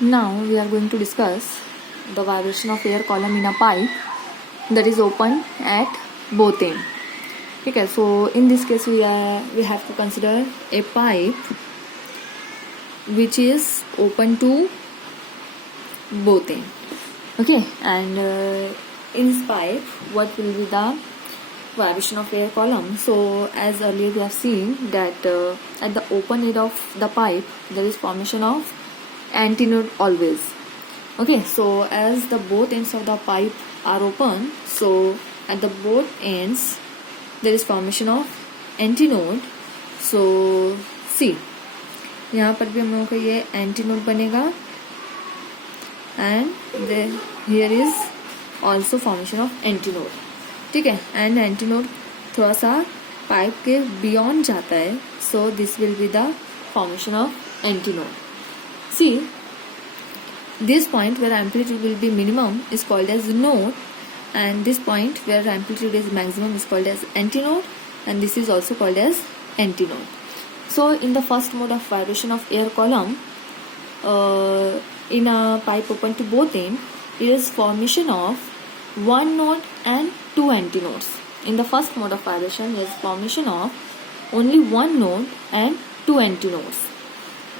Now we are going to discuss the vibration of air column in a pipe that is open at both ends. Okay, so in this case we have to consider a pipe which is open to both ends. Okay, and in this pipe what will be the vibration of air column? So as earlier we have seen that at the open end of the pipe there is formation of antinode always. Okay, so as the both ends of the pipe are open, so at the both ends there is formation of antinode. So see, यहाँ पर भी हम लोगों का ये antinode बनेगा and here is also formation of antinode. ठीक है, and antinode थोड़ा सा पाइप के बियॉन्ड जाता है, so this will be the formation of antinode. See, this point where amplitude will be minimum is called as node, and this point where amplitude is maximum is called as antinode, and this is also called as antinode. So in the first mode of vibration of air column, in a pipe open to both ends, it is formation of one node and two antinodes. In the first mode of vibration, there is formation of only one node and two antinodes.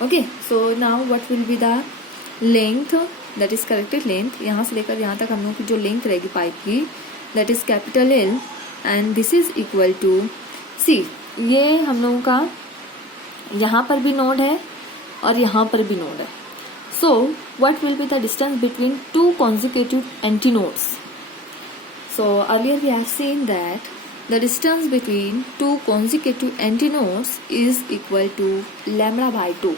Okay, so now what will be the length, that is corrected length, यहाँ से लेकर यहाँ तक हम लोग की जो length रहेगी पाइप की, that is capital L, and this is equal to, see, ये हम लोगों का यहाँ पर भी नोड है और यहाँ पर भी नोड है. So what will be the distance between two consecutive antinodes? So earlier we have seen that the distance between two consecutive antinodes is equal to lambda by 2.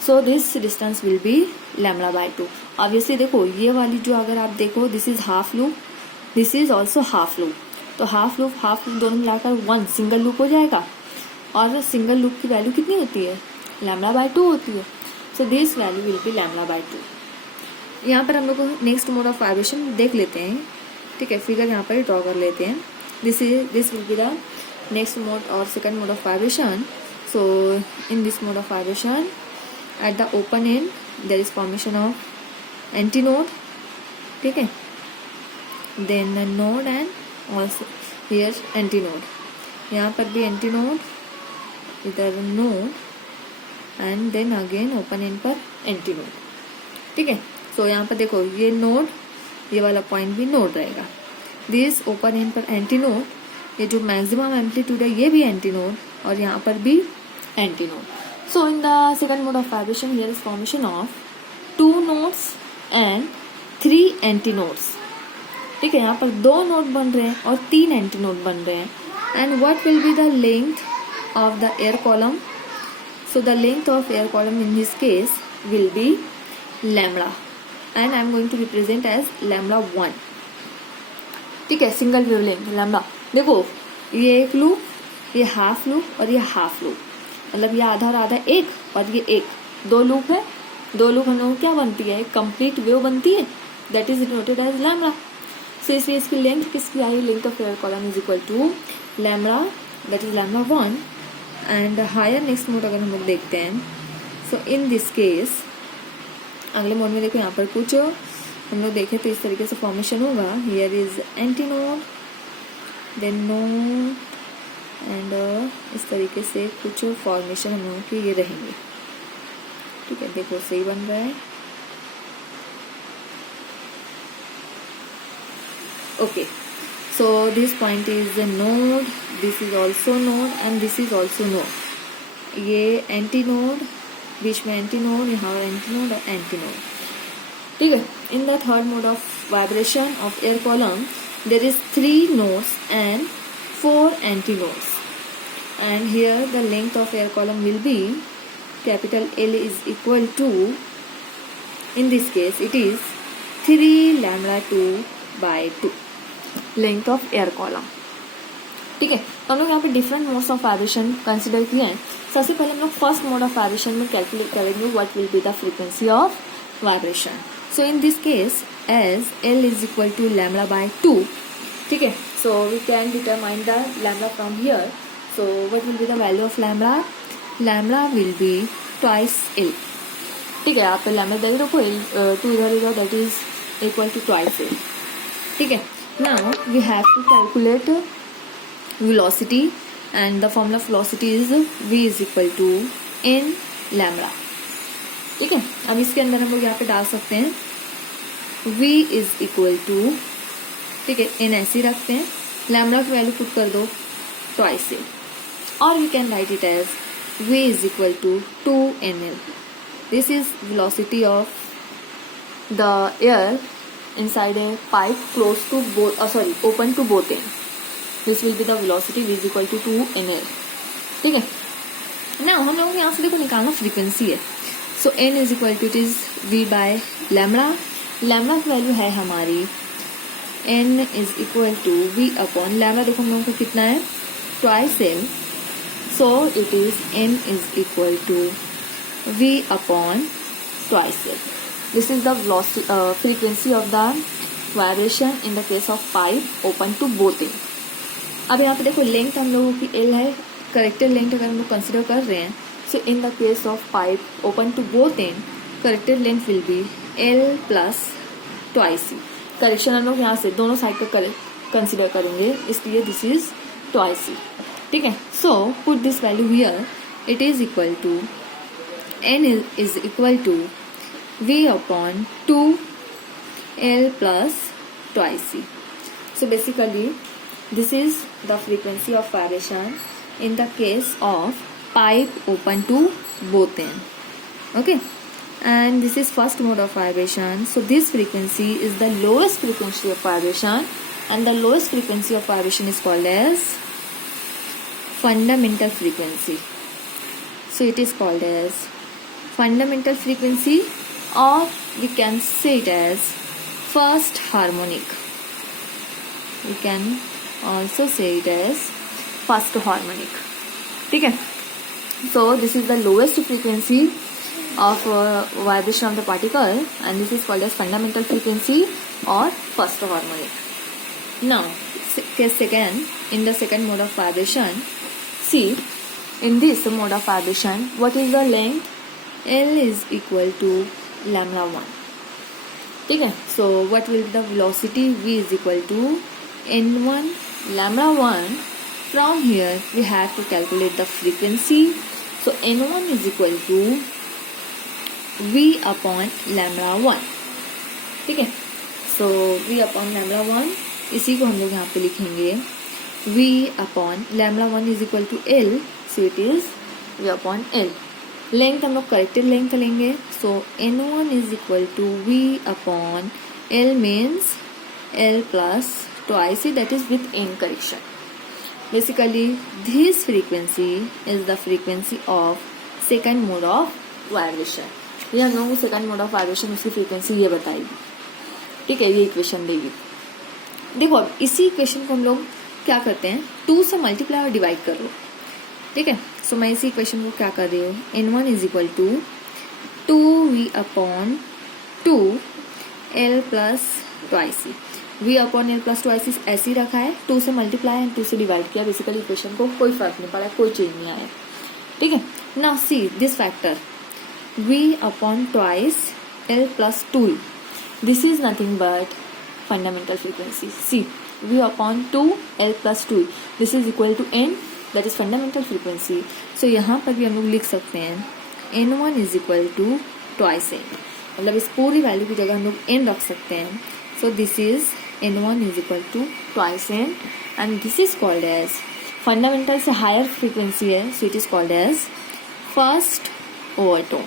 So this distance will be lambda by 2. Obviously देखो ये वाली जो अगर आप देखो, this is half loop, this is also half loop. तो half loop दोनों मिलाकर one सिंगल लूप हो जाएगा, और सिंगल लूप की वैल्यू कितनी होती है? लैम्बडा बाय 2 होती है. So this value will be lambda by 2. यहाँ पर हम लोग को नेक्स्ट मोड ऑफ वाइब्रेशन देख लेते हैं. ठीक है, फिगर यहाँ पर ड्रॉ कर लेते हैं. This will be the next mode और second mode of vibration. So in this mode of vibration at the open end there is formation of antinode. ठीक है, then a node and also here antinode. यहाँ पर भी antinode, इधर node, and then again open end पर antinode. ठीक है, so यहाँ पर देखो ये node, ये वाला पॉइंट भी node रहेगा. this open end पर antinode, ये जो maximum amplitude है ये भी antinode और यहाँ पर भी antinode. So in the second mode of vibration, here is formation of two nodes and three antinodes. ठीक है, यहाँ पर दो नोड बन रहे हैं और तीन एंटीनोड बन रहे हैं. And what will be the length of the air column? So the length of air column in this case will be lambda, and I am going to represent as lambda 1. ठीक है, single wavelength lambda. देखो ये एक loop, ये half loop और ये half loop, मतलब ये आधा और आधा एक, और ये एक, दो लूप है. दो लूप हम लोगों को क्या बनती है? कंप्लीट वेव बनती है, that is denoted as lambda. So इसलिए इसकी लेंथ किसकी आई? Length of air column is equal to lambda, that is lambda 1. And higher next mode अगर हम लोग देखते हैं, सो इन दिस केस अगले मोड में देखो यहाँ पर कुछ हम लोग देखें तो इस तरीके से फॉर्मेशन होगा. Here is antinode, then node, and इस तरीके से कुछ फॉर्मेशन हम लोगों के ये रहेंगे. ठीक है, देखो सही बन रहा है. Okay, so this point is node, this is also node, and this is also node. ये एंटी नोड, बीच में एंटी नोड, यहाँ एंटी नोड और एंटी नोड. ठीक है, in the third mode of vibration of air column there is 3 nodes and 4 antinodes, and here the length of air column will be capital L is equal to, in this case it is 3 lambda 2 by 2 length of air column. ठीक है, तो हम लोग यहाँ पे different modes of vibration consider किए हैं. सबसे पहले हम लोग फर्स्ट मोड ऑफ वाइब्रेशन में कैलकुलेट करेंगे what will be the frequency of vibration. So in this case as L is equal to lambda by 2. ठीक है, so we can determine the lambda from here. So what will be the value of lambda? Lambda will be twice L. ठीक है, आप lambda इधर रखो, two इधर जाओ, that is equal to twice L. ठीक है, now we have to calculate velocity and the formula of velocity is v is equal to n lambda. ठीक है, अब इसके अंदर हम लोग यहाँ पे डाल सकते हैं v is equal to, ठीक है, n ऐसे ही रखते हैं, लैम्बडा की वैल्यू पुट कर दो ट्वाइस एल, और we can write it as v is equal to 2nl. This is velocity of the air inside a pipe close to both, open to both ends. This will be the velocity v is equal to 2nl. ठीक है, ना हम लोगों को यहाँ से देखो निकालना फ्रीक्वेंसी है. So n is equal to, it is v by lambda. Lambda की वैल्यू है हमारी n is equal to v upon lambda. देखो हम लोगों को कितना है, twice L. So it is n is equal to v upon twice L. This is the frequency of the vibration in the case of pipe open to both end. अब यहाँ पे देखो लेंथ हम लोगों की एल है, corrected length अगर हम लोग कंसिडर कर रहे हैं, so in the case of pipe open to both end corrected length will be L plus twice C. Correction हम लोग यहाँ से दोनों साइड पर कंसिडर करेंगे, इसलिए दिस इज ट्वाइस सी. ठीक है, so put this value here, it is equal to N is equal to V upon 2l plus twice C. So basically this is the frequency of vibration in the case of pipe open to both ends. Okay, and this is first mode of vibration. So this frequency is the lowest frequency of vibration, and the lowest frequency of vibration is called as fundamental frequency. So it is called as fundamental frequency, or we can say it as first harmonic. We can also say it as first harmonic. ठीक है, so this is the lowest frequency of vibration of the particle, and this is called as fundamental frequency or first harmonic. Now case second, in the second mode of vibration, see, in this mode of vibration, what is the length? L is equal to lambda 1. ठीक है, so what will be the velocity? V is equal to n1 lambda 1. From here we have to calculate the frequency. So n1 is equal to v upon lambda 1. ठीक है, so v upon lambda 1, इसी को हम लोग यहाँ पे लिखेंगे v upon lambda 1 is equal to l. So it is v upon l. Length हम लोग करेक्टेड लेंथ लेंगे. So n1 is equal to v upon l means l plus twice, that is with n correction. Basically this frequency is the frequency of second mode of vibration. ये हम लोगों को second mode of vibration उसकी frequency ये बताएगी. ठीक है, ये इक्वेशन देगी. देखो अब इसी इक्वेशन को हम लोग क्या करते हैं, 2 से मल्टीप्लाई और डिवाइड कर लो. ठीक है, सो मैं इसी इक्वेशन को क्या कर रही हूँ, n1 is equal to 2v upon 2l plus twice C. v upon L plus twice C ऐसे ही रखा है, 2 से मल्टीप्लाई एंड 2 से डिवाइड किया. बेसिकली इक्वेशन को कोई फर्क नहीं पड़ा, कोई चेंज नहीं आया. ठीक है, now see this factor v upon twice l plus 2, this is nothing but fundamental frequency. See v upon 2l plus 2, this is equal to n, that is fundamental frequency. So यहाँ पर भी हम लोग लिख सकते हैं n1 is equal to twice n, मतलब इस पूरी वैल्यू की जगह हम लोग n रख सकते हैं. So this is n1 is equal to twice n, and this is called as fundamental से हायर फ्रीक्वेंसी है. So it is called as first overtone.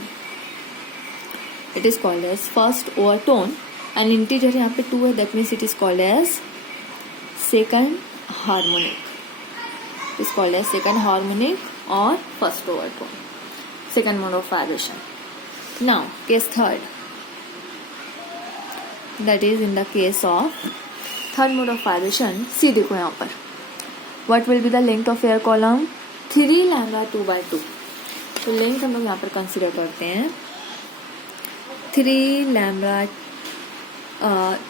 It is called as first overtone, and integer यहाँ पे 2 है, that means it is called as second harmonic. is called as second harmonic or first overtone, second mode of vibration. Now case third, that is in the case of third mode of vibration. See देखो यहाँ पर what will be the length of air column, 3 lambda 2/2. तो length हम लोग यहाँ पर consider करते हैं 3 lambda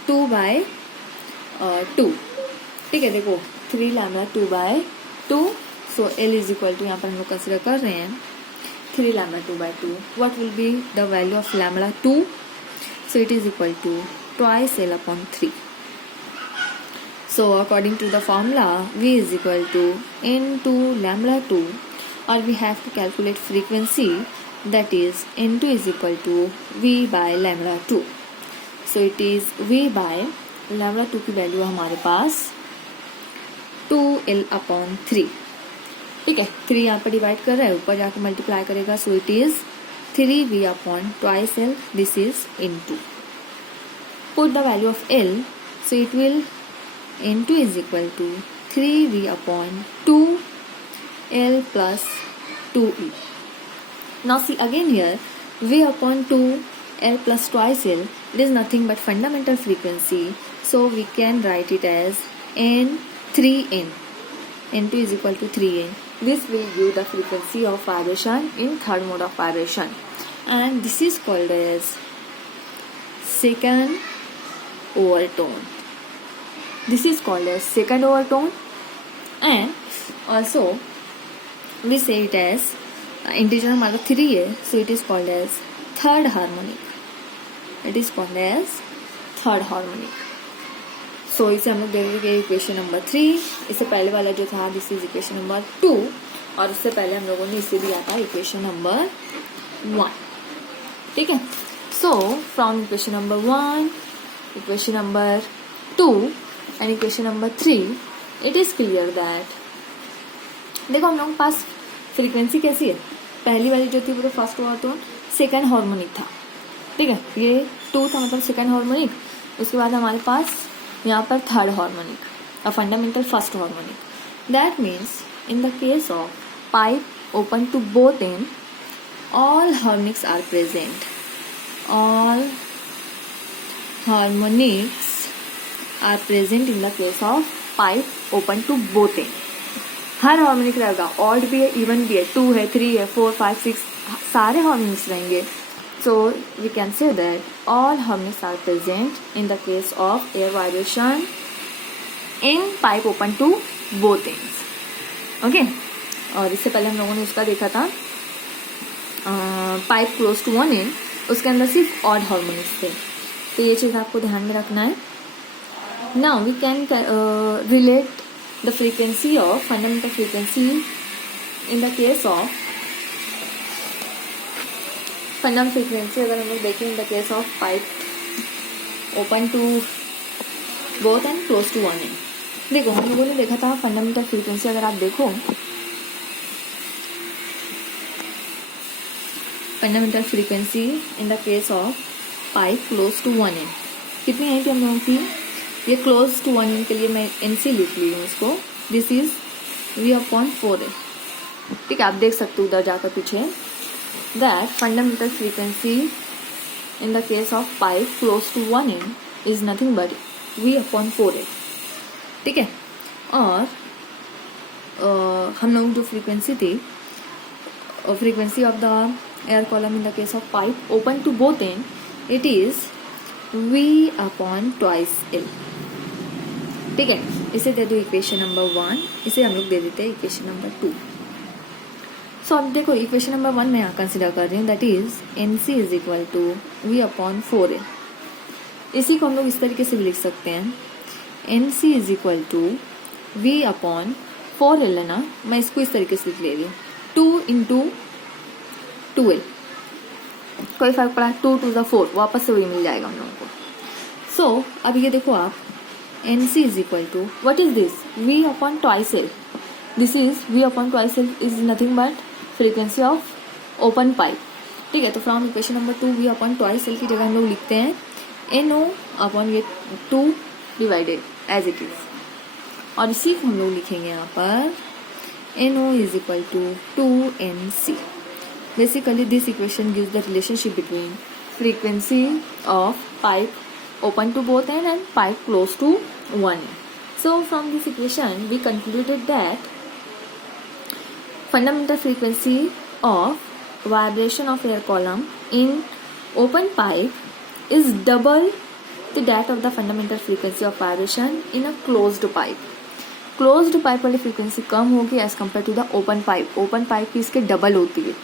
2/2. ठीक है, देखो 3 lambda 2/2. So L is equal to यहाँ पर हम लोग कंसिडर कर रहे हैं 3 lambda 2 by 2. What will be the value of lambda 2? So it is equal to twice L upon 3. So according to the formula, V is equal to N2 lambda 2, or we have to calculate frequency, that is N2 is equal to V by lambda 2. So it is V by lambda 2 की value हमारे पास 2L upon 3. ठीक है, 3 यहाँ पर divide कर रहा है, ऊपर जाकर मल्टीप्लाई करेगा, सो it is 3V upon twice L. This is N2. Put the value of L, so it will N2 is equal to 3V upon 2L plus 2E. Now see again here, V upon 2L plus twice L, it is nothing but fundamental frequency, so we can write it as N3N. N2 is equal to 3N. This will give the frequency of vibration in third mode of vibration, and this is called as second overtone. This is called as second overtone, and also we say it as integer हमारा 3 है, so it is called as third harmonic. It is called as third harmonic. So इसे हम लोग दे देंगे equation number 3. इससे पहले वाला जो था दिस इज इक्वेशन नंबर 2, और इससे पहले हम लोगों ने इसे दिया था इक्वेशन नंबर 1. ठीक है, so from equation number 1, equation number 2 and equation number 3, it is clear that देखो हम लोगों के पास फ्रीक्वेंसी कैसी है. पहली वाली जो थी वो तो फर्स्ट हुआ तो सेकेंड हार्मोनिक था. ठीक है, ये 2 था मतलब सेकेंड हार्मोनिक. उसके बाद हमारे पास यहाँ पर third harmonic, uh fundamental first harmonic. That means in the case of pipe open to both end, all harmonics are present. All harmonics are present in the case of pipe open to both ends. Her harmonic रहेगा, odd भी है, even भी है, 2 है, 3 है, 4, 5, 6, सारे harmonics रहेंगे. So we can say that all harmonics are present in the case of air vibration in pipe open to both ends. Okay? और इससे पहले हम लोगों ने उसका देखा था pipe close to one end, उसके अंदर सिर्फ ऑड हार्मोनिक्स थे. तो ये चीज़ आपको ध्यान में रखना है. Now we can relate the frequency of fundamental frequency in the case of fundamental frequency. अगर हम लोग देखें in the case of pipe open to both end close to one end. देखो हम लोगों ने देखा था फंडामेंटल फ्रीक्वेंसी, अगर आप देखो fundamental frequency in the case of pipe close to one end कितनी आई थी हम लोगों की. ये क्लोज टू वन एंड के लिए मैं NC लिख ली हूँ इसको. This is V/4L. ठीक है, आप देख सकते हो उधर जाकर पीछे that fundamental frequency in the case of pipe close to one end is nothing but V/4L. ठीक है, और हम लोग जो फ्रीक्वेंसी थी, frequency of the air column in the case of pipe open to both end, it is V/2L. ठीक है, इसे दे दो इक्वेशन नंबर 1, इसे हम लोग दे देते हैं इक्वेशन नंबर 2. सो अब देखो इक्वेशन नंबर 1 मैं यहाँ कंसिडर कर रही हूँ, that is NC is equal to V/4L. इसी को हम लोग इस तरीके से भी लिख सकते हैं, NC is equal to V/4L है ना. मैं इसको इस तरीके से लिख ले रही हूँ, 2 into 2L. कोई फर्क पड़ा, 2 to the 4 वापस से वही मिल जाएगा हम लोगों को. सो अब ये देखो आप, NC is equal to what is this V/2L. This is V/2L is nothing but frequency of open pipe. ठीक है, तो फ्रॉम इक्वेशन नंबर 2 V/2L की जगह हम लोग लिखते हैं NO/2 divided as it is, और इसी को हम लोग लिखेंगे यहाँ पर NO is equal to 2NC. Basically this equation gives the relationship between frequency of pipe open to both end and pipe close to one end. So from this equation we concluded that fundamental frequency of vibration of air column in open pipe is double the that of the fundamental frequency of vibration in a closed pipe. Closed pipe वाली frequency कम होगी as compared to the open pipe. Open pipe की इसके double होती है.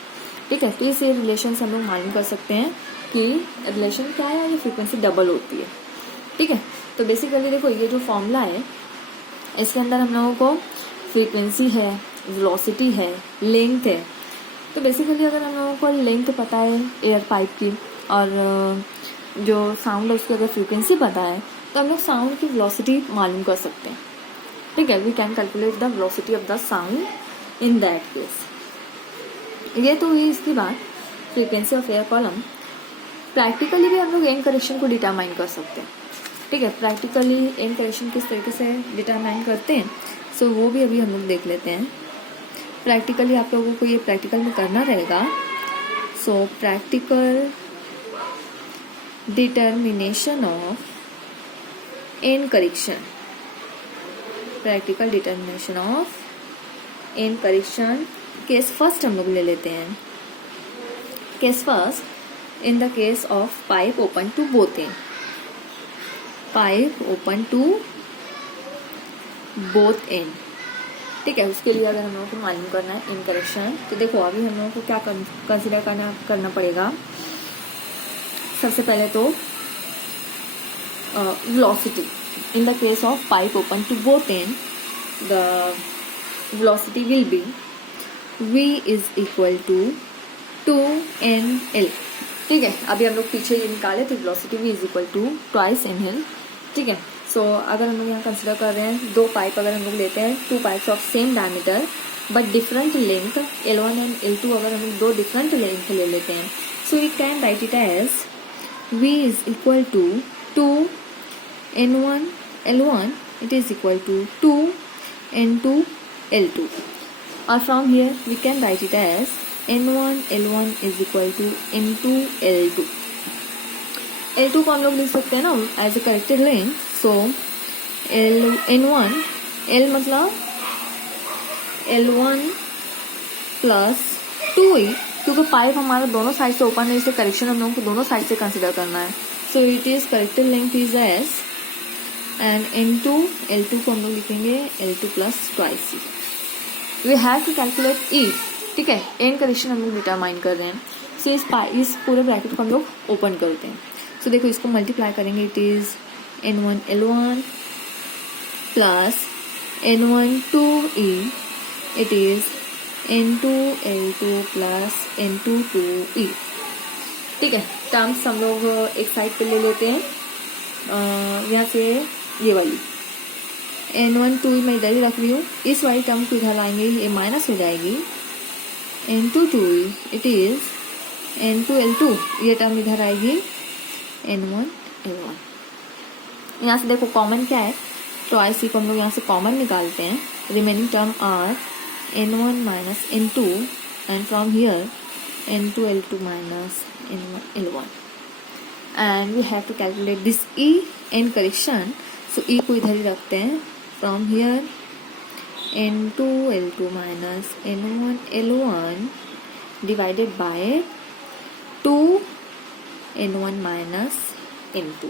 ठीक है, तो इस रिलेशन से हम लोग मालूम कर सकते हैं कि रिलेशन क्या है, ये फ्रीक्वेंसी डबल होती है। ठीक है, तो बेसिकली देखो ये जो फॉर्मूला है इसके अंदर हम लोगों को फ्रीक्वेंसी है, वेलोसिटी है, लेंथ है। तो बेसिकली अगर हम लोगों को लेंथ पता है एयर पाइप की और जो साउंड है उसकी अगर फ्रीक्वेंसी पता है तो हम लोग साउंड की वेलोसिटी मालूम कर सकते हैं। ठीक है, we can calculate the velocity of the sound in that case. ये तो हुई इसकी बात frequency of air column. Practically भी हम लोग एंड करेक्शन को डिटरमाइन कर सकते हैं। ठीक है, प्रैक्टिकली एंड करेक्शन किस तरीके से डिटरमाइन करते हैं सो वो भी अभी हम लोग देख लेते हैं। प्रैक्टिकली आप लोगों को ये प्रैक्टिकल में करना रहेगा। So practical determination of end correction, practical determination of end correction. Case first हम लोग ले लेते हैं। Case first, in the case of pipe open to both end, pipe open to both end. ठीक है, उसके लिए अगर हम लोगों को मालूम करना है इन करेक्शन तो देखो अभी हम लोगों को क्या कंसिडर करना पड़ेगा। सबसे पहले तो velocity. In the case of pipe open to both end the velocity will be v is equal to 2nl। ठीक है, अभी हम लोग पीछे ये निकाले थे velocity v is equal to twice nl। ठीक है, सो अगर हम लोग यहाँ कंसिडर कर रहे हैं दो पाइप अगर हम लोग लेते हैं, to pipes of same diameter but different length L1 and L2, अगर हम लोग दो डिफरेंट लेंथ ले लेते हैं so we can write it as v is equal to 2n1 L1 it is equal to 2n2 L2 और from here we can write it as n1 L1 is equal to n2 L2। L2 को हम लोग लिख सकते हैं ना as a corrected length. So n1 L मतलब L1 plus 2e, क्योंकि पाइप हमारा दोनों साइड से ओपन है इसलिए करेक्शन हम लोगों को दोनों साइड से कंसिडर करना है। So it is corrected length is S and n2 L2 को हम लोग लिखेंगे L2 plus twice e। We have to calculate e। ठीक है, एंड करेक्शन हम लोग डिटरमाइन कर रहे हैं। सो इस पूरे ब्रैकेट को हम लोग ओपन करते हैं। सो देखो इसको मल्टीप्लाई करेंगे, it is n1 L1 plus n1 2e, it is n2 L2 plus n2 2e। ठीक है, टर्म्स हम लोग एक साइड पे ले लेते हैं। यहाँ से ये वाली n1 2e मैं इधर ही रख रही हूँ, इस वाली टर्म को इधर लाएंगे, ये माइनस हो जाएगी। n2 2e it is n2 L2, ये टर्म इधर आएगी n1 L1। यहाँ से देखो कॉमन क्या है, ट्वाइस को हम लोग यहाँ से कॉमन निकालते हैं। Remaining term are n1 minus n2 and from here n2 L2 minus n1 L1 and we have to calculate this e and correction. So e को इधर ही रखते हैं। From here n2 L2 minus n1 L1 divided by 2 n1 minus n2.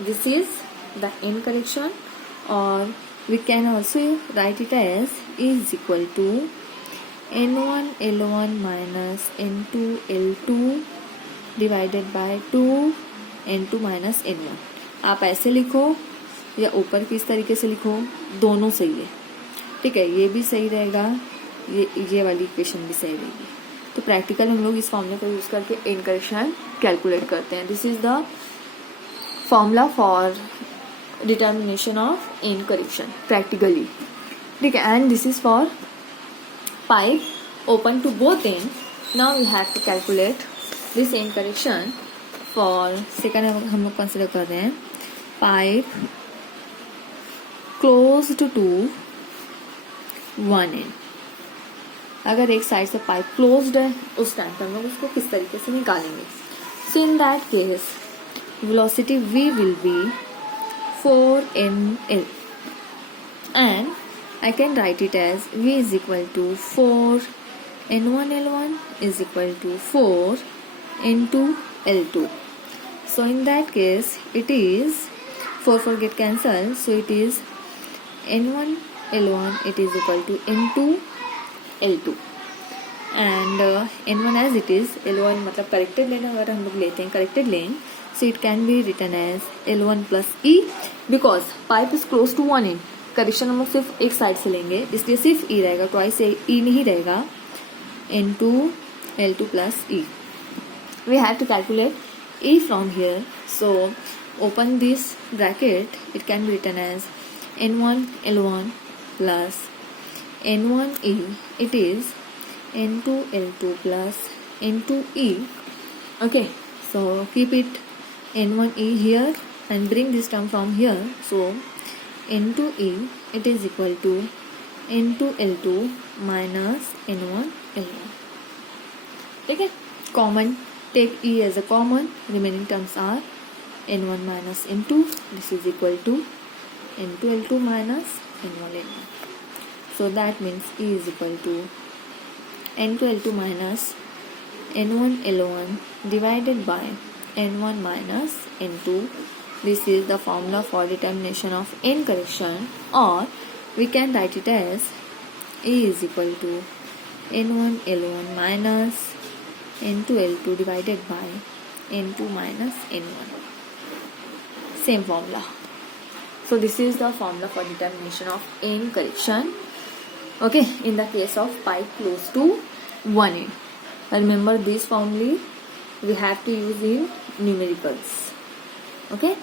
This is the end correction, or we can also write it as E is equal to n1 L1 minus n2 L2 divided by 2 n2 minus n1। आप ऐसे लिखो या ऊपर की इस तरीके से लिखो, दोनों सही है। ठीक है, ये भी सही रहेगा, ये वाली इक्वेशन भी सही रहेगी। तो प्रैक्टिकल हम लोग इस फॉर्मूले को यूज करके एंड करेक्शन कैलकुलेट करते हैं। This is the formula for determination of end correction practically. ठीक है, and this is for pipe open to both end. Now we have to calculate this end correction for second. हम लोग consider कर रहे हैं pipe closed to one end. अगर एक side से पाइप क्लोज्ड है उस टाइम पर हम लोग उसको किस तरीके से निकालेंगे। So in that case velocity v will be 4nl and I can write it as v is equal to 4n1 L1 is equal to 4n2 L2। So in that case it is 4 get cancel, so it is n1 L1 it is equal to n2 L2 and N1 as it is, L1 मतलब corrected लेना अगर हम लोग लेते हैं corrected lane, so it can be written as L1 plus E because pipe is close to one end. Correction हम लोग सिर्फ एक साइड से लेंगे इसलिए सिर्फ E रहेगा, ट्वाइस E नहीं रहेगा. N2 L2 plus E. We have to calculate E from here, so open this bracket. It can be written as N1 L1 plus N1 E. It is N2 L2 plus N2 E. Okay, so keep it N1 E here and bring this term from here. So N2 E, it is equal to N2 L2 minus N1 L1. Okay, common, take E as a common. Remaining terms are N1 minus N2. This is equal to N2 L2 minus N1 L1. So that means E is equal to N2 L2 minus N1 L1 divided by N1 minus N2. This is the formula for determination of N correction, or we can write it as E is equal to N1 L1 minus N2 L2 divided by N2 minus N1. Same formula. So this is the formula for determination of N correction. Okay, in the case of pipe close to one end. Remember this formula we have to use in numericals. Okay,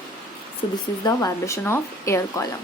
so this is the vibration of air column.